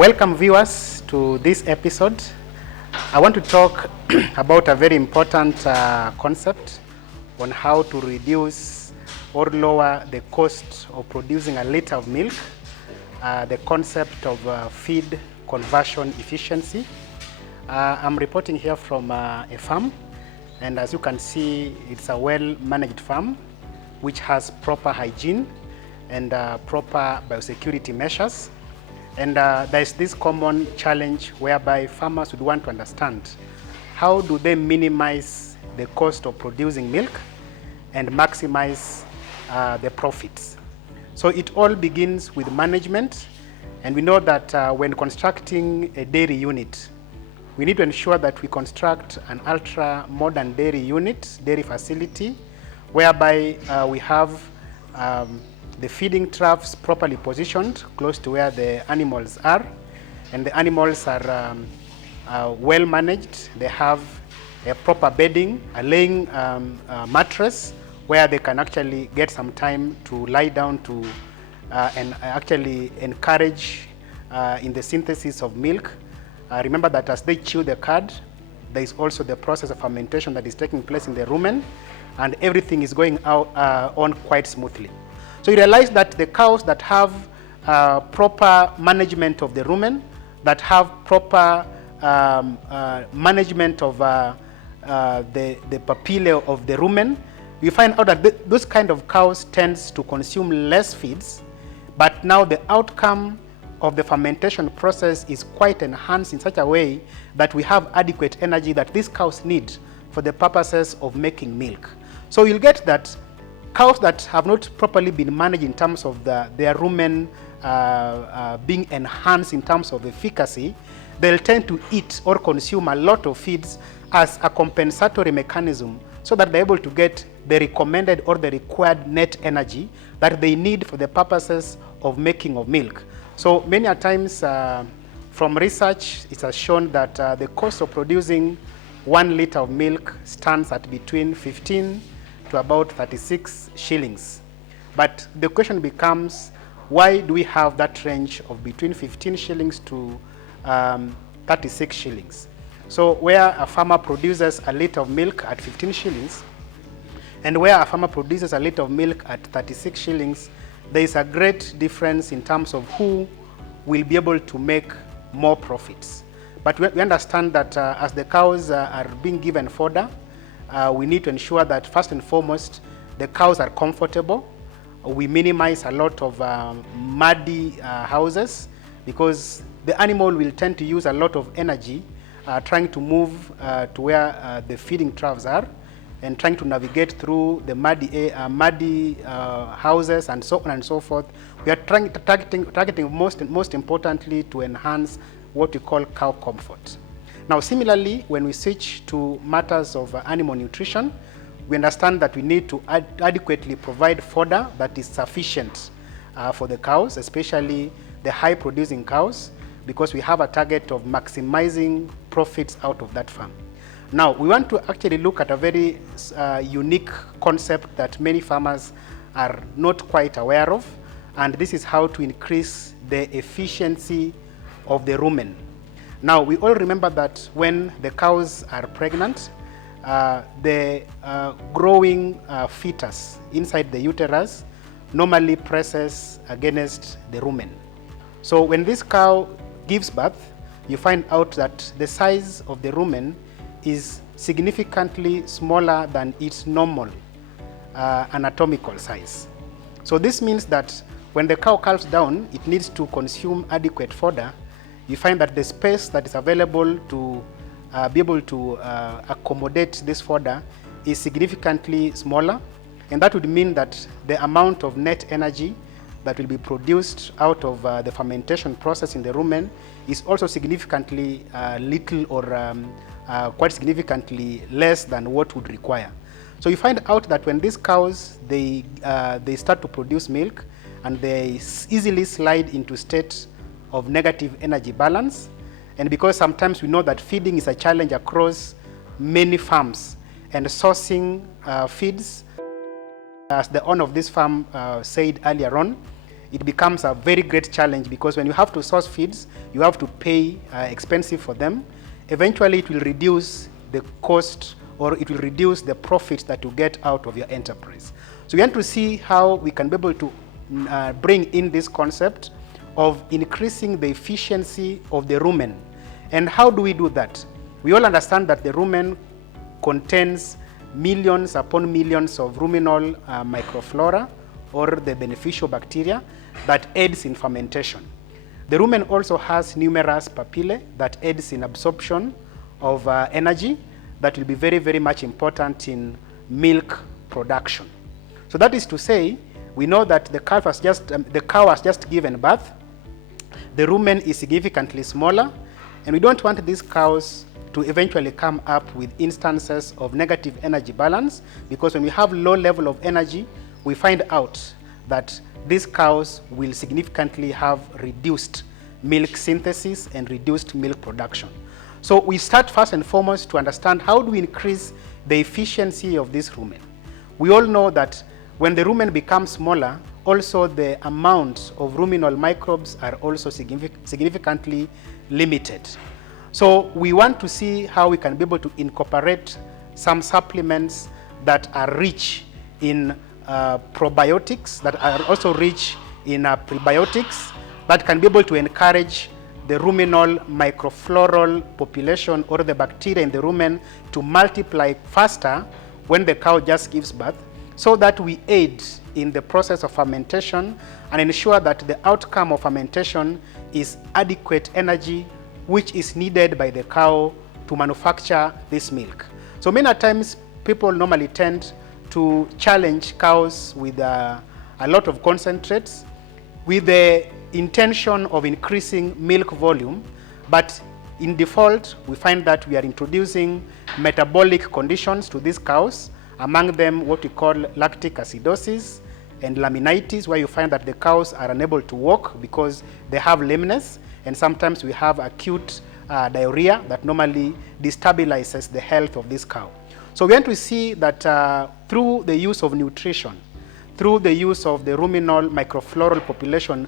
Welcome viewers to this episode. I want to talk about a very important concept on how to reduce or lower the cost of producing a liter of milk, the concept of feed conversion efficiency. I'm reporting here from a farm, and as you can see, it's a well-managed farm which has proper hygiene and proper biosecurity measures. And there's this common challenge whereby farmers would want to understand how do they minimize the cost of producing milk and maximize the profits. So it all begins with management, and we know that when constructing a dairy unit, we need to ensure that we construct an ultra-modern dairy unit, dairy facility, whereby we have the feeding troughs properly positioned close to where the animals are, and the animals are well managed. They have a proper bedding, a laying mattress where they can actually get some time to lie down to and actually encourage in the synthesis of milk. Remember that as they chew the cud, there is also the process of fermentation that is taking place in the rumen, and everything is going on quite smoothly. So you realize that the cows that have proper management of the rumen, that have proper management of the papillae of the rumen, you find out that those kind of cows tends to consume less feeds, but now the outcome of the fermentation process is quite enhanced in such a way that we have adequate energy that these cows need for the purposes of making milk. So you'll get that cows that have not properly been managed in terms of their rumen being enhanced in terms of efficacy, they'll tend to eat or consume a lot of feeds as a compensatory mechanism so that they're able to get the recommended or the required net energy that they need for the purposes of making of milk. So many a times from research, it has shown that the cost of producing 1 liter of milk stands at between 15 to about 36 shillings. But the question becomes, why do we have that range of between 15 shillings to 36 shillings? So where a farmer produces a liter of milk at 15 shillings and where a farmer produces a liter of milk at 36 shillings, there is a great difference in terms of who will be able to make more profits. But we understand that as the cows are being given fodder, we need to ensure that first and foremost, the cows are comfortable. We minimize a lot of muddy houses because the animal will tend to use a lot of energy trying to move to where the feeding troughs are and trying to navigate through the muddy houses and so on and so forth. We are targeting most importantly to enhance what we call cow comfort. Now, similarly, when we switch to matters of animal nutrition, we understand that we need to adequately provide fodder that is sufficient for the cows, especially the high-producing cows, because we have a target of maximizing profits out of that farm. Now, we want to actually look at a very unique concept that many farmers are not quite aware of, and this is how to increase the efficiency of the rumen. Now, we all remember that when the cows are pregnant, the growing fetus inside the uterus normally presses against the rumen. So when this cow gives birth, you find out that the size of the rumen is significantly smaller than its normal anatomical size. So this means that when the cow calves down, it needs to consume adequate fodder. You find that the space that is available to be able to accommodate this fodder is significantly smaller, and that would mean that the amount of net energy that will be produced out of the fermentation process in the rumen is also significantly little or quite significantly less than what would require. So you find out that when these cows they start to produce milk and they easily slide into state of negative energy balance, and because sometimes we know that feeding is a challenge across many farms and sourcing feeds, as the owner of this farm said earlier on, it becomes a very great challenge, because when you have to source feeds, you have to pay expensive for them. Eventually, it will reduce the cost, or it will reduce the profits that you get out of your enterprise. So we want to see how we can be able to bring in this concept of increasing the efficiency of the rumen. And how do we do that? We all understand that the rumen contains millions upon millions of ruminal microflora, or the beneficial bacteria that aids in fermentation. The rumen also has numerous papillae that aids in absorption of energy that will be very, very much important in milk production. So that is to say, we know that the cow has just given birth. The rumen is significantly smaller, and we don't want these cows to eventually come up with instances of negative energy balance, because when we have low level of energy, we find out that these cows will significantly have reduced milk synthesis and reduced milk production. So we start first and foremost to understand how do we increase the efficiency of this rumen. We all know that when the rumen becomes smaller, also the amount of ruminal microbes are also significantly limited. So we want to see how we can be able to incorporate some supplements that are rich in probiotics, that are also rich in prebiotics, that can be able to encourage the ruminal microfloral population, or the bacteria in the rumen, to multiply faster when the cow just gives birth, so that we aid in the process of fermentation and ensure that the outcome of fermentation is adequate energy which is needed by the cow to manufacture this milk. So many times people normally tend to challenge cows with a lot of concentrates with the intention of increasing milk volume, but in default we find that we are introducing metabolic conditions to these cows, among them what we call lactic acidosis and laminitis, where you find that the cows are unable to walk because they have lameness, and sometimes we have acute diarrhea that normally destabilizes the health of this cow. So we want to see that through the use of nutrition, through the use of the ruminal microfloral population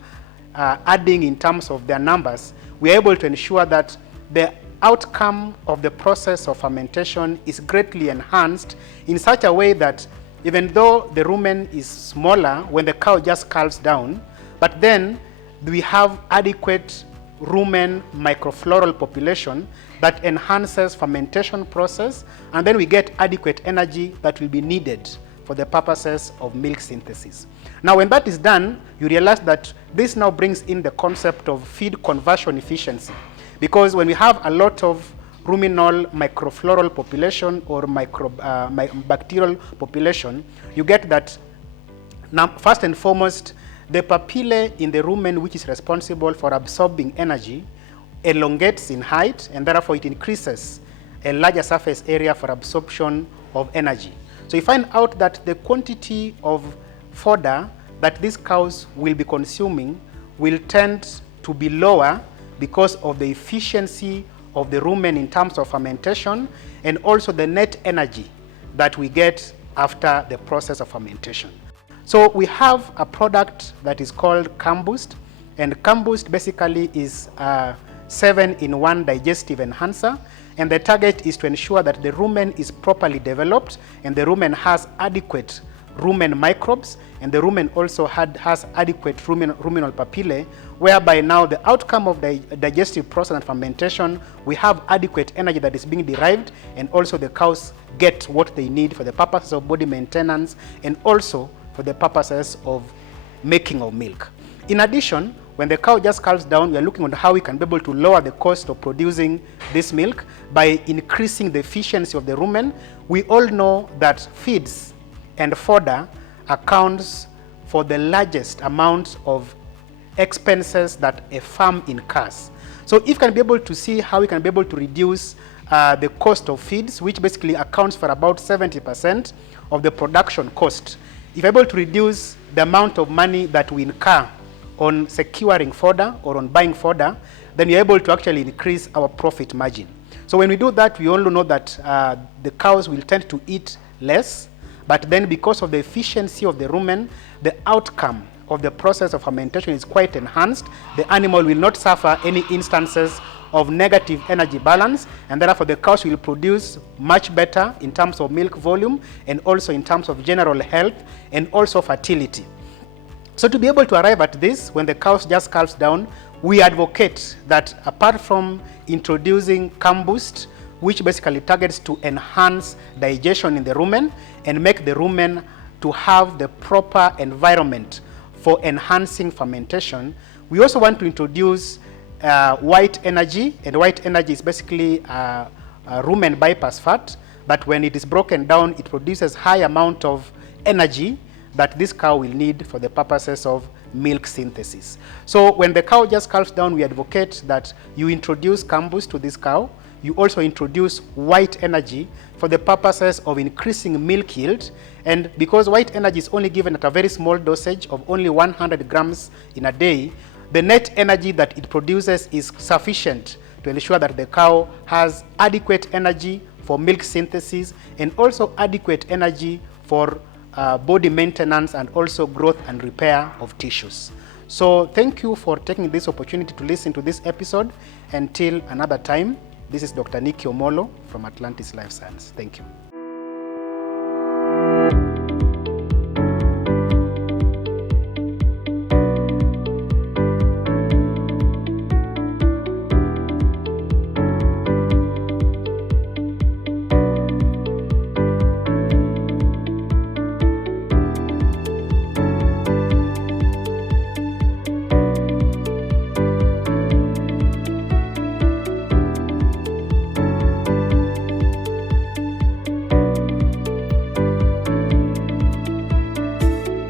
adding in terms of their numbers, we are able to ensure that the outcome of the process of fermentation is greatly enhanced in such a way that even though the rumen is smaller when the cow just calves down, but then we have adequate rumen microfloral population that enhances fermentation process, and then we get adequate energy that will be needed for the purposes of milk synthesis. Now when that is done, you realize that this now brings in the concept of feed conversion efficiency, because when we have a lot of ruminal microfloral population or bacterial population, you get that now first and foremost the papillae in the rumen, which is responsible for absorbing energy, elongates in height, and therefore it increases a larger surface area for absorption of energy. So you find out that the quantity of fodder that these cows will be consuming will tend to be lower because of the efficiency of the rumen in terms of fermentation, and also the net energy that we get after the process of fermentation. So we have a product that is called CAMBoost, and CAMBoost basically is a 7-in-1 digestive enhancer, and the target is to ensure that the rumen is properly developed and the rumen has adequate rumen microbes, and the rumen also has adequate ruminal papillae, whereby now the outcome of the digestive process and fermentation, we have adequate energy that is being derived, and also the cows get what they need for the purposes of body maintenance and also for the purposes of making of milk. In addition, when the cow just calves down, we are looking at how we can be able to lower the cost of producing this milk by increasing the efficiency of the rumen. We all know that feeds and fodder accounts for the largest amount of expenses that a farm incurs. So if we can be able to see how we can be able to reduce the cost of feeds, which basically accounts for about 70% of the production cost, if we're able to reduce the amount of money that we incur on securing fodder or on buying fodder, then we're able to actually increase our profit margin. So when we do that, we all know that the cows will tend to eat less, but then because of the efficiency of the rumen, the outcome of the process of fermentation is quite enhanced. The animal will not suffer any instances of negative energy balance, and therefore the cows will produce much better in terms of milk volume and also in terms of general health and also fertility. So to be able to arrive at this, when the cows just calves down, we advocate that apart from introducing Calm Boost, which basically targets to enhance digestion in the rumen and make the rumen to have the proper environment for enhancing fermentation, we also want to introduce white energy, and white energy is basically rumen bypass fat, but when it is broken down, it produces high amount of energy that this cow will need for the purposes of milk synthesis. So when the cow just calves down, we advocate that you introduce Calm Boost to this cow. You also introduce white energy for the purposes of increasing milk yield. And because white energy is only given at a very small dosage of only 100 grams in a day, the net energy that it produces is sufficient to ensure that the cow has adequate energy for milk synthesis and also adequate energy for body maintenance and also growth and repair of tissues. So thank you for taking this opportunity to listen to this episode. Until another time, this is Dr. Nikki Omolo from Atlantis Life Science. Thank you.